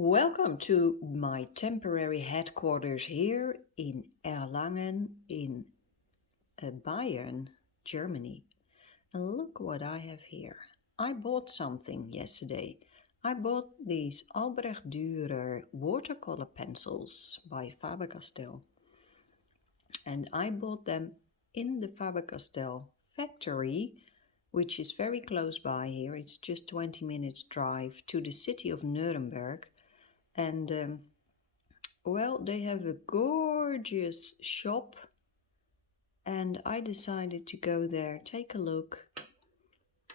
Welcome to my temporary headquarters here in Erlangen in Bayern, Germany. And look what I have here. I bought something yesterday. I bought these Albrecht Dürer watercolor pencils by Faber Castell. And I bought them in the Faber Castell factory, which is very close by here. It's just 20 minutes drive to the city of Nuremberg. And well, they have a gorgeous shop, and I decided to go there, take a look,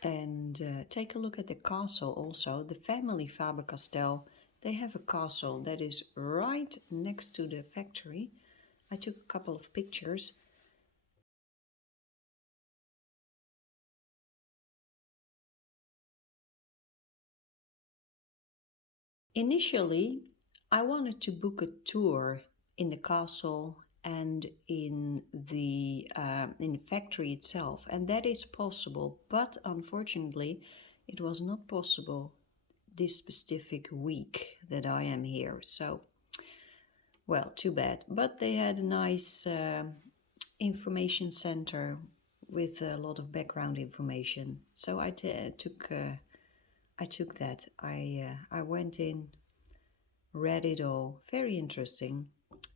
and take a look at the castle also. The family Faber Castell, they have a castle that is right next to the factory. I took a couple of pictures. Initially, I wanted to book a tour in the castle and in the factory itself, and that is possible, but unfortunately it was not possible this specific week that I am here. So, well, too bad. But they had a nice information center with a lot of background information, so I took that. I went in, read it all, very interesting,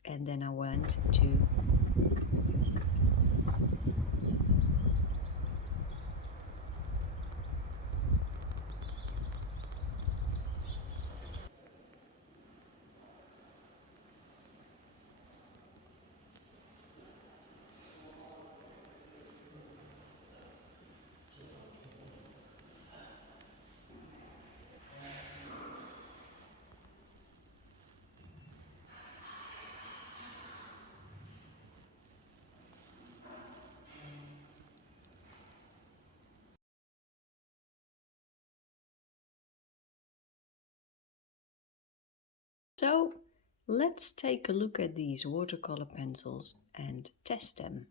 and then I went to So let's take a look at these watercolor pencils and test them.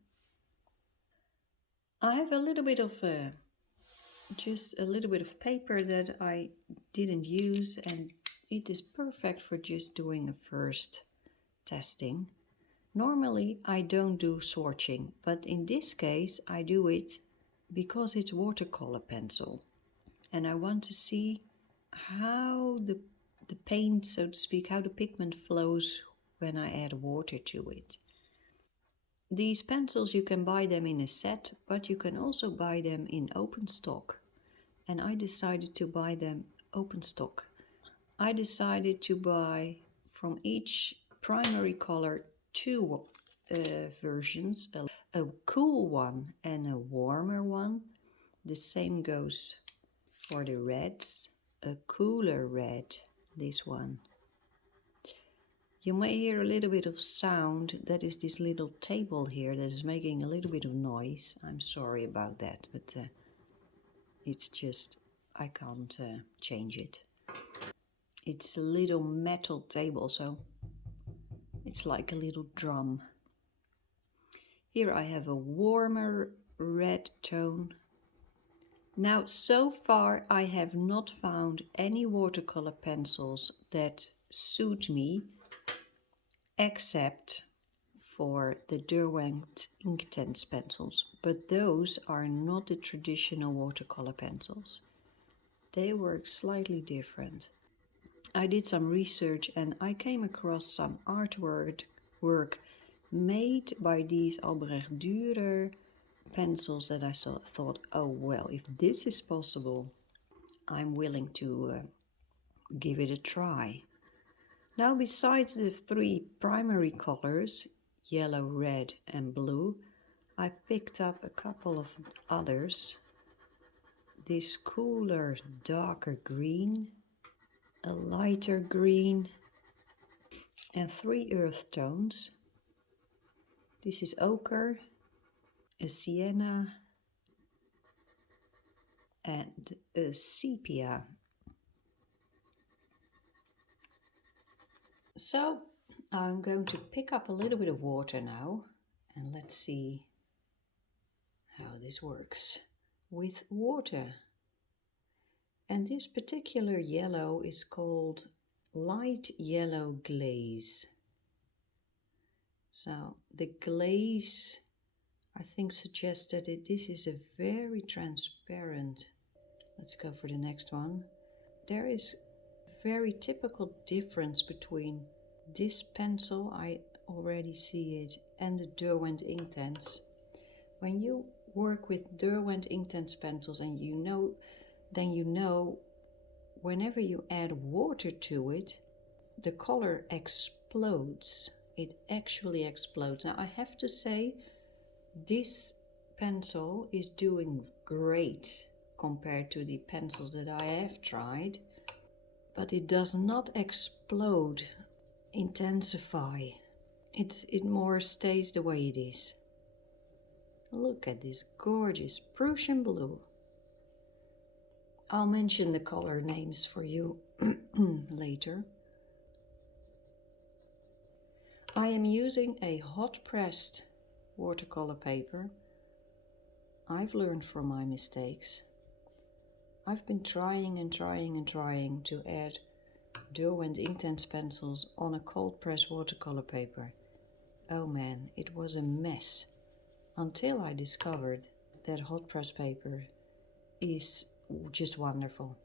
I have a little bit of just a little bit of paper that I didn't use, and it is perfect for just doing a first testing. Normally I don't do swatching, but in this case I do it because it's watercolor pencil, and I want to see how the paint, so to speak, how the pigment flows when I add water to it. These pencils, you can buy them in a set, but you can also buy them in open stock. And I decided to buy them open stock. I decided to buy from each primary color two versions, a cool one and a warmer one. The same goes for the reds, a cooler red, this one. You may hear a little bit of sound. That is this little table here that is making a little bit of noise. I'm sorry about that, but it's just, I can't change it. It's a little metal table, so it's like a little drum. Here I have a warmer red tone. Now, so far I have not found any watercolor pencils that suit me, except for the Derwent Inktense pencils, but those are not the traditional watercolor pencils. They work slightly different. I did some research and I came across some artwork made by these Albrecht Dürer pencils that I thought, oh well, if this is possible, I'm willing to give it a try. Now, besides the three primary colors, yellow, red and blue, I picked up a couple of others. This cooler, darker green, a lighter green, and three earth tones. This is ochre, a sienna, and a sepia. So I'm going to pick up a little bit of water now, and let's see how this works with water. And this particular yellow is called light yellow glaze. So the glaze, I think, suggests that this is a very transparent. Let's go for the next one. There is a very typical difference between this pencil, I already see it, and the Derwent Inktense. When you work with Derwent Inktense pencils, and then you know whenever you add water to it, the color explodes. It actually explodes. Now I have to say, this pencil is doing great compared to the pencils that I have tried, but it does not explode, intensify. It more stays the way it is. Look at this gorgeous Prussian blue. I'll mention the color names for you later. I am using a hot pressed watercolor paper. I've learned from my mistakes. I've been trying to add Derwent Inktense pencils on a cold press watercolor paper. Oh man, it was a mess. Until I discovered that hot press paper is just wonderful.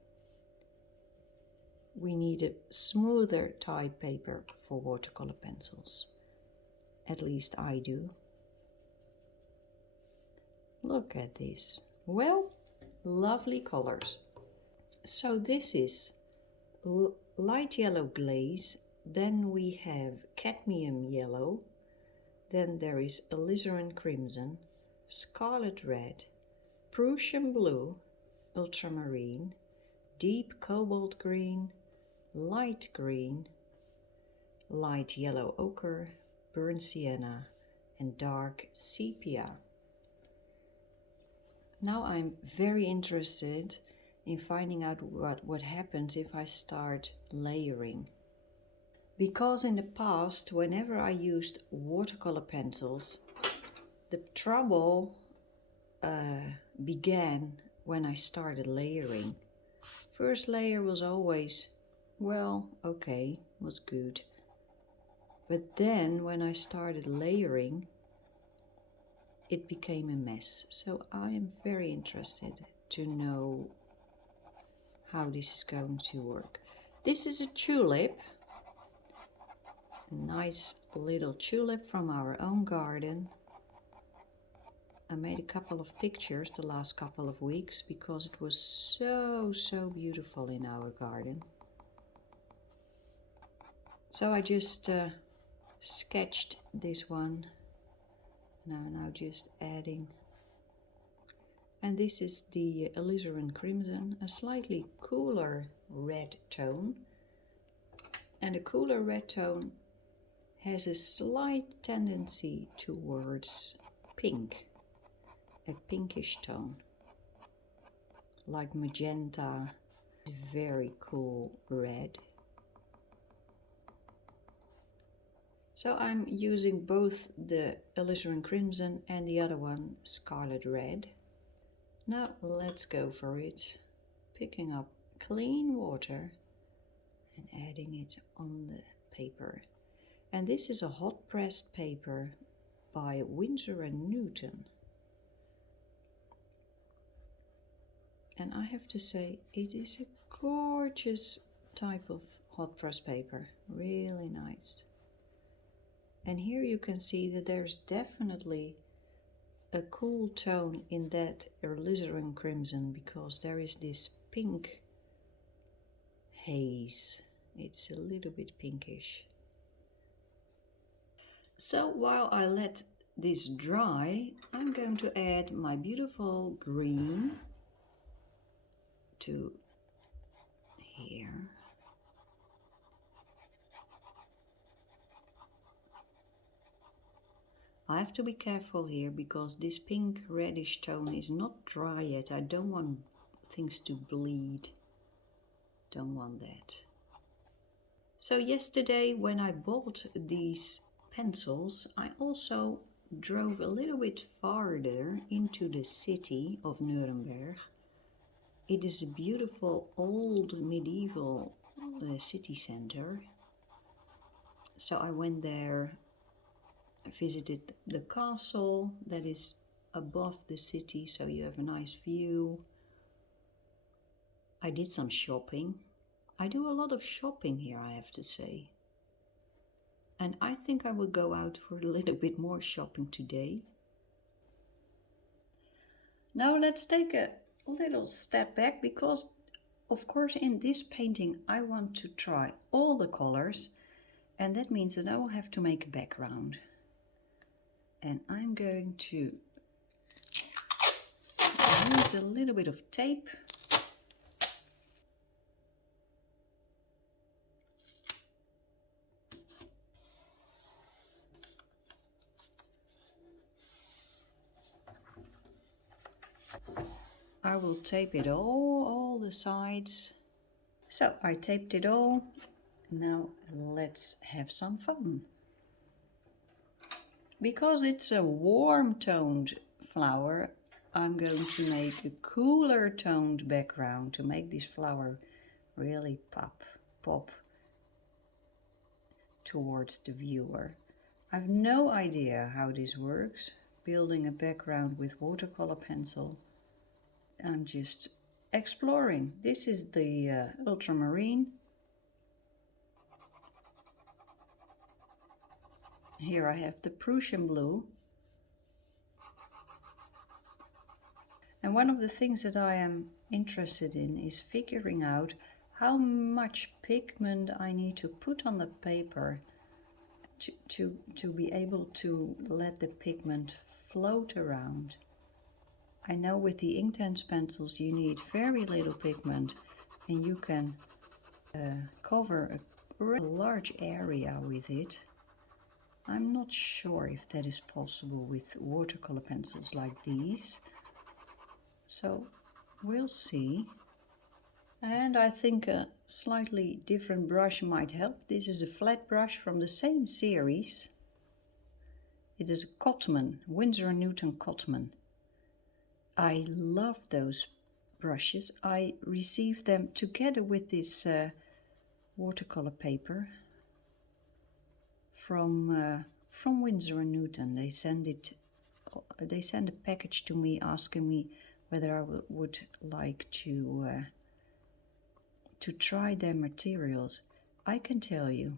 We need a smoother type paper for watercolor pencils. At least I do. Look at this. Well, lovely colors. So this is light yellow glaze, then we have cadmium yellow, then there is alizarin crimson, scarlet red, Prussian blue, ultramarine, deep cobalt green, light green, light yellow ochre, burnt sienna, and dark sepia. Now I'm very interested in finding out what happens if I start layering. Because in the past, whenever I used watercolor pencils, the trouble began when I started layering. First layer was always, well, okay, was good. But then when I started layering, it became a mess. So I am very interested to know how this is going to work. This is a tulip, a nice little tulip from our own garden. I made a couple of pictures the last couple of weeks because it was so beautiful in our garden. So I just sketched this one. Now just adding. And this is the alizarin crimson, a slightly cooler red tone. And a cooler red tone has a slight tendency towards pink, a pinkish tone, like magenta, very cool red. So I'm using both the alizarin crimson and the other one, scarlet red. Now let's go for it, picking up clean water and adding it on the paper. And this is a hot pressed paper by Winsor and Newton. And I have to say, it is a gorgeous type of hot press paper, really nice. And here you can see that there's definitely a cool tone in that alizarin crimson because there is this pink haze. It's a little bit pinkish. So while I let this dry, I'm going to add my beautiful green to here. I have to be careful here because this pink reddish tone is not dry yet. I don't want things to bleed. Don't want that. So yesterday when I bought these pencils, I also drove a little bit farther into the city of Nuremberg. It is a beautiful old medieval the city center. So I went there, visited the castle that is above the city, so you have a nice view. I did some shopping. I do a lot of shopping here, I have to say. And I think I will go out for a little bit more shopping today. Now let's take a little step back, because of course in this painting I want to try all the colors, and that means that I will have to make a background. And I'm going to use a little bit of tape. I will tape it all the sides. So I taped it all. Now let's have some fun. Because it's a warm toned flower, I'm going to make a cooler toned background to make this flower really pop towards the viewer. I've no idea how this works, building a background with watercolor pencil. I'm just exploring. This is the ultramarine. Here I have the Prussian blue. And one of the things that I am interested in is figuring out how much pigment I need to put on the paper to be able to let the pigment float around. I know with the Inktense pencils you need very little pigment, and you can cover a large area with it. I'm not sure if that is possible with watercolor pencils like these, so we'll see. And I think a slightly different brush might help. This is a flat brush from the same series. It is a Cotman, Winsor and Newton Cotman. I love those brushes. I received them together with this watercolor paper from Winsor and Newton. They send a package to me asking me whether I would like to try their materials. I can tell you,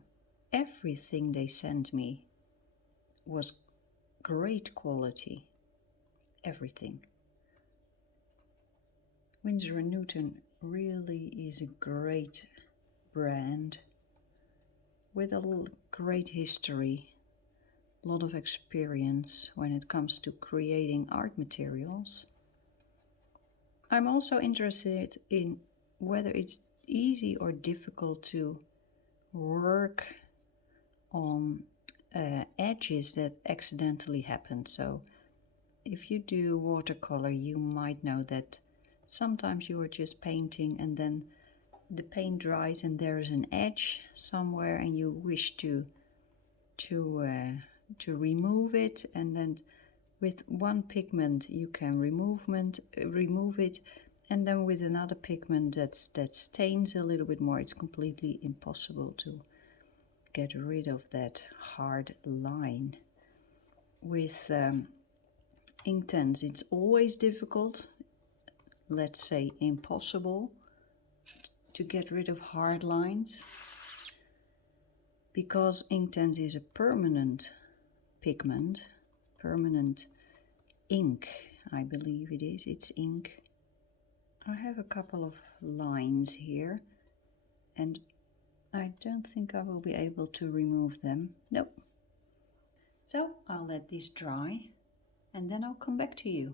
everything they sent me was great quality. Everything. Winsor and Newton really is a great brand with a great history, a lot of experience when it comes to creating art materials. I'm also interested in whether it's easy or difficult to work on edges that accidentally happen. So if you do watercolor, you might know that sometimes you are just painting and then the paint dries and there is an edge somewhere and you wish to remove it, and then with one pigment you can remove it, and then with another pigment that stains a little bit more, it's completely impossible to get rid of that hard line. With Inktense it's always difficult, let's say impossible, to get rid of hard lines, because Inktense is a permanent pigment, permanent ink, I believe it is, it's ink. I have a couple of lines here and I don't think I will be able to remove them, nope. So I'll let this dry and then I'll come back to you.